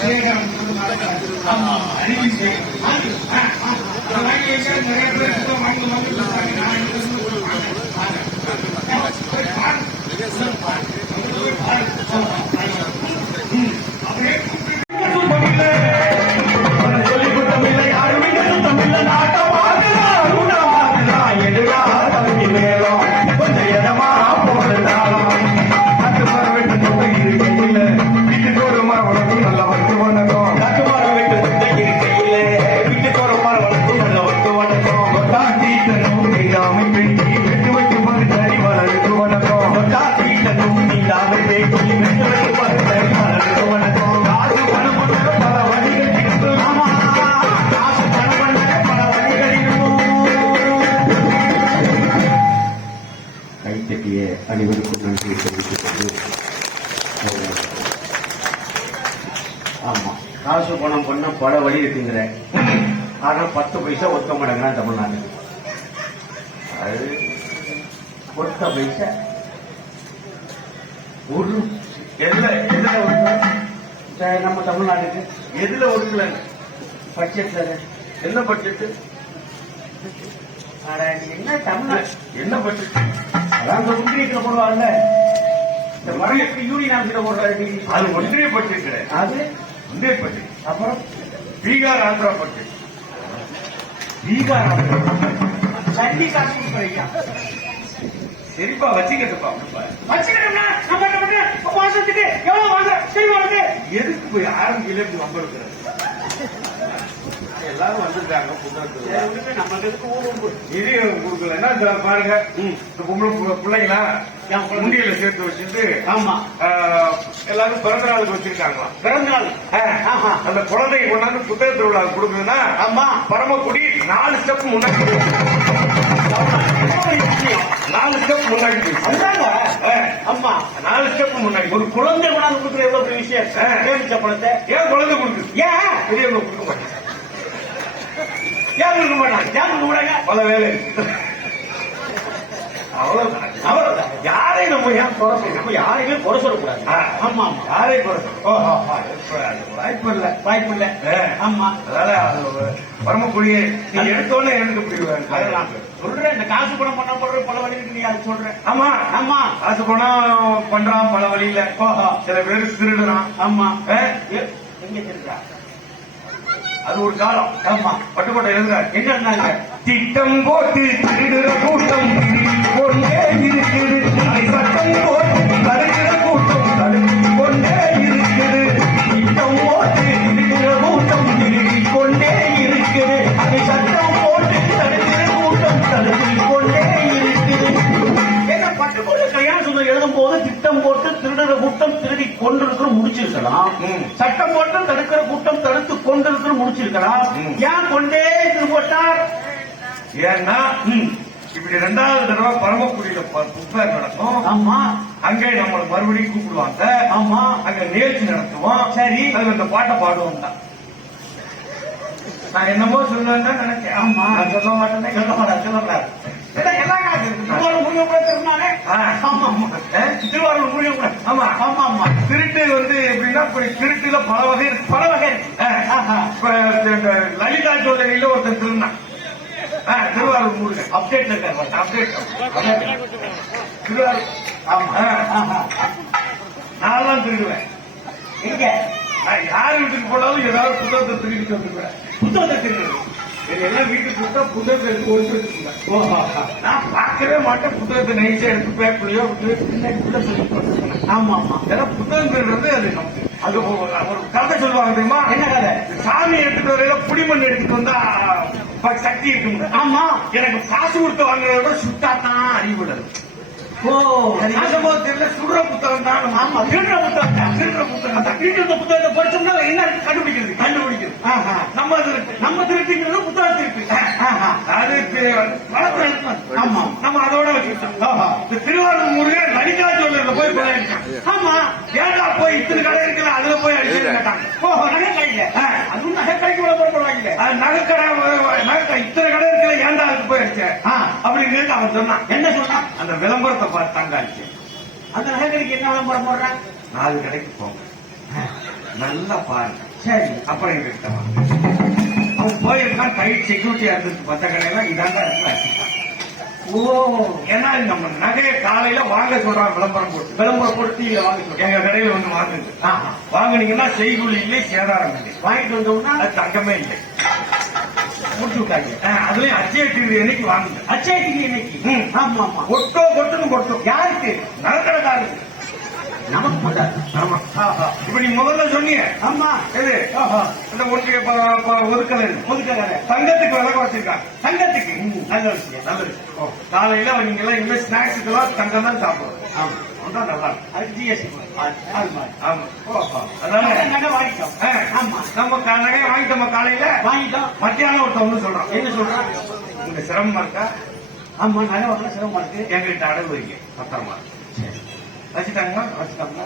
நிறைய பேர் கூட வாங்கி கைத்தட்டிய அனைவருக்கும் நன்றி தெரிவித்துக் கொண்டு ஆமா. காசு பணம் பண்ண பல வழி இருக்குங்கிற. ஆனா பத்து பைசா ஒத்த மாட்டேங்கிறான் தமிழ்நாட்டுக்கு அது ஒத்த பைசா. ஒரு எதுல எதுல ஒடுக்கல நம்ம தமிழ்நாட்டுக்கு. எதுல ஒடுக்கல பட்ஜெட்ல என்ன பட்ஜெட்டு? என்ன தமிழ்நாடு என்ன பட்ஜெட் அதான் இந்த ஒன்றியத்தில் போடுவாங்கல்ல இந்த மரத்துக்கு யூனியன் ஆஃபீஸில் போடுறாரு அது ஒன்றிய பட்ஜெட் கிடையாது அது? ஒன்றிய பட்ஜெட் அப்புறம்? பீகார் ஆந்திரா பட்ஜெட் பீகார் ஆந்திரா சன்னி காசு கொடுக்குறீங்க சரிப்பா வச்சுக்கிட்டுப்பா வச்சுக்கிட்டோம்னா நம்ம என்ன மாசத்துக்கு எவ்வளவு சரி வாங்க எதுக்கு போய் ஆரம்பிக்கல இப்படி வம்பிருக்கிறது எல்லாரும் வந்திருக்காங்க புத்தகத்துக்கு. நம்ம எதுக்கு ஊர் இது கொடுக்கலன்னா இந்த பாருங்க. இந்த பொம்பளை பிள்ளைங்களா? முண்டியில சேர்த்து வச்சுட்டு ஆமா. எல்லாரும் பிறந்த நாளுக்கு வச்சிருக்காங்களாம் பிறந்த நாள். அந்த குழந்தையை கொண்டாந்து புத்தக திருவிழாவுக்கு கொடுக்குதுன்னா ஆமா. பரமக்குடி நாலு ஸ்டெப் முன்னாடி. நாலு ஸ்டெப் முன்னாடி. ஆமா. நாலு ஸ்டெப் முன்னாடி. ஒரு குழந்தை கொண்டாந்து கொடுக்குற எவ்வளவு பெரிய விஷயம்? பழத்தை ஏன் குழந்தை கொடுக்குது? ஏன்? பெரியவங்க கொடுக்க மாட்டாங்க. ஏன் கொடுக்க மாட்டாங்க ஏன் கொடுக்க மாட்டாங்க பல வேலை. அவ்வளவுதான். அவ்வளவுதான். யாரையும் நம்ம ஏன் குறை? நம்ம யாரையுமே குறை சொல்லக்கூடாது. ஆ. ஆமா ஆமா. யாரை குறைச்சு ஓஹோ வாய்ப்பு இல்ல. வாய்ப்பு இல்ல. ஆமா. அதனால அது பரமக்குடியே நீ எடுத்தோன்னே எனக்கு பிடிவாங்க அதெல்லாம் சொல்றேன். இந்த காசு பணம் பண்ண போடுற பல வழி இருக்கு சொல்றேன் ஆமா. ஆமா. காசு பணம் பண்றான் பல வழியில. சில பேர் திருடுறான். ஆமா. எங்க தெரியுதா அது ஒரு காலம். ஆமா பட்டுக்கோட்டை எழுதுறாரு என்னன்னாங்க திட்டம் போட்டு திருடுற கூட்டம். கொண்டே இருக்குது. சட்டம் போட்டு தருகிற கூட்டம். தடுக்கிக் கொண்டே இருக்குது. திட்டம் போட்டு திருடுற கூட்டம். திருடிக் கொண்டே இருக்குது. அதை சட்டம் போட்டு தடுக்கிற கூட்டம். தடுக்கிக் கொண்டே இருக்குது. ஏன்னா பட்டுக்கோட்டை கல்யாணம் சுந்தரம் எழுதும் போது திட்டம் போட்டு திருடுற கூட்டம் திரு கொண்டிருக்கிற முடிச்சிருக்கலாம். சட்டம் போட்டு தடுக்கிற கூட்டம் தடுத்து கொண்டிருக்கிற முடிச்சிருக்கலாம். ஏன் கொண்டே திரு போட்டார்? ஏன்னா இப்படி ரெண்டாவது தடவை பரமக்குடியில ப- புத்தகம் நடக்கும். ஆமா. அங்கே நம்மளை மறுபடியும் கூப்பிடுவாங்க. ஆமா. அங்க நிகழ்ச்சி நடத்துவோம். சரி. அதுல இந்த பாட்டை பாடுவோம் தான். நான் என்னமோ சொல்லுவேன் நினைச்சேன். ஆமா. நான் சொல்ல மாட்டேனே. சொல்ல மாட்டார் சொல்ல மாட்டார் இதான் எல்லாம் காசு இருக்கு. திருவாரூர் முருகன் கூட திருநாளே. ஆமா ஆமா? திருவாரூர் முருகன் கூட. ஆமா. ஆமா ஆமா திருட்டு வந்து எப்படின்னா திருட்டுல பல வகை இருக்கு. பல வகை லலிதா ஜுவல்லரியில ஒருத்தன் திருந்தான் ஆ, திருவாரூர் முருகன் அப்டேட்ல இருக்காரு. அப்டேட். திருவாரூர். ஆமா. நான் தான் திருடுவேன். எங்க? நான் யார் வீட்டுக்கு போனாலும் ஏதாவது புத்தகத்தை திருடிட்டு வந்துருவேன். புத்தகத்தை இது எல்லாம் வீட்டுக்கு கொடுத்தா புத்தகத்தை எடுத்து ஓஹோ நான் பார்க்கவே மாட்டேன். புத்தகத்தை நைஸா எடுத்து பேப்பர்லயோ ஆமா ஆமா ஏன்னா புத்தகம் திருடுறது அது அது ஒரு கதை சொல்லுவாங்க தெரியுமா? என்ன கதை? சாமி எடுத்துட்டு வரையில புடிமண் எடுத்துட்டு வந்தா சக்தி இருக்குங்க ஆமா. எனக்கு காசு கொடுத்து வாங்குறத விட சுட்டா தான் அறிவுடல் ஓ. தெரியல. சுடுற புத்தகம் தான் ஆமா. திருடுற புத்தகம் தான். திருடுற புத்தகம் தான் திருடுற புத்தகத்தை படிச்சோம்னா என்ன இருக்கு கண்டுபிடிக்கிறது கண்டுபிடிக்கிறது ஆஹா. நம்ம திருட்டு நம்ம திருட்டுங்கிறது புத்தகம் திருட்டு ஆஹா. அது தி- வளர்த்து எழுத்தம். ஆமா. நம்ம அதோட வச்சுக்கிட்டோம். இந்த திருவாரூர் முருகன் லலிதா ஜுவல்லர்ல போய் கொள்ளையடிச்சான். ஆமா. ஏன்டா போய் இத்தனை கடை இருக்குல்ல அதுல போய் ஓஹோ நகை கடையில ஆ. அதுவும் நகை கடைக்கு விளம்பரம் போடுவாங்க அது நகைக்கடை வ- நகை இத்தனை கடை இருக்குல்ல ஏன்டா அதுக்கு போய் அடிச்ச? ஆ. அப்படின்னு அவன் சொன்னான். என்ன சொன்னா அந்த விளம்பரத்தை பார்த்து தாங்க அடிச்சேன் அந்த நகை கடைக்கு என்ன விளம்பரம் போடுறாங்க நாலு கடைக்கு போங்க. நல்லா பாருங்க. சரி. அப்புறம் எங்க கிட்ட வாங்க. அவன் போயிருக்கான் கை செக்யூரிட்டியா இருந்தது மத்த கடையெல்லாம் இதாங்க இருக்கு ஓ ஏன்னா நம்ம நகையை காலையில வாங்க சொல்றான் விளம்பரம் போட்டு. விளம்பரம் போட்டு டிவியில வாங்க சொல்றேன். எங்க கடையில ஒண்ணு வாங்குங்க. வாங்குனீங்கன்னா செய்கூலி இல்லை சேதாரம் இல்லை. வாங்கிட்டு வந்தோம்னா அது தங்கமே இல்லை. முடிச்சு விட்டாங்க. அதுலயும் அச்சய திருதி அன்னைக்கு வாங்குங்க அச்சயத்துக்கு இன்னைக்கு ம். ஆமா ஆமா. கொட்டோ கொட்டுன்னு கொட்டும் யாருக்கு? ஆமா. ஆஹா. இந்த ஒன்றிய ஒதுக்கல ஒதுக்காத தங்கத்துக்கு விலை குறைச்சிருக்காங்க தங்கத்துக்கு. நல்ல விஷயம் நல்ல விஷயம். காலையில நீங்க எல்லாம் இனிமே ஸ்நாக்ஸுக்கு எல்லாம் தங்கம் தான் சாப்பிடுவோம் ஆமா. அதான் நல்லா இருக்கும் அது ஜிஎஸ்டி அது மாதிரி. ஆமா. ஓஹோ. அதனால நகை வாங்கிட்டோம். ஆமா. நம்ம நகையை வாங்கிட்டோம் காலையில? வாங்கிட்டோம். மத்தியானம் ஒருத்தன் வந்து சொல்றான். என்ன சொல்றான்? உங்க சிரமமா இருக்கா? ஆமா நகை வாங்க சிரமமா இருக்கு. எங்ககிட்ட அடகு வைங்க. பத்திரமா வச்சுட்டாங்களா? வச்சுட்டாங்களா?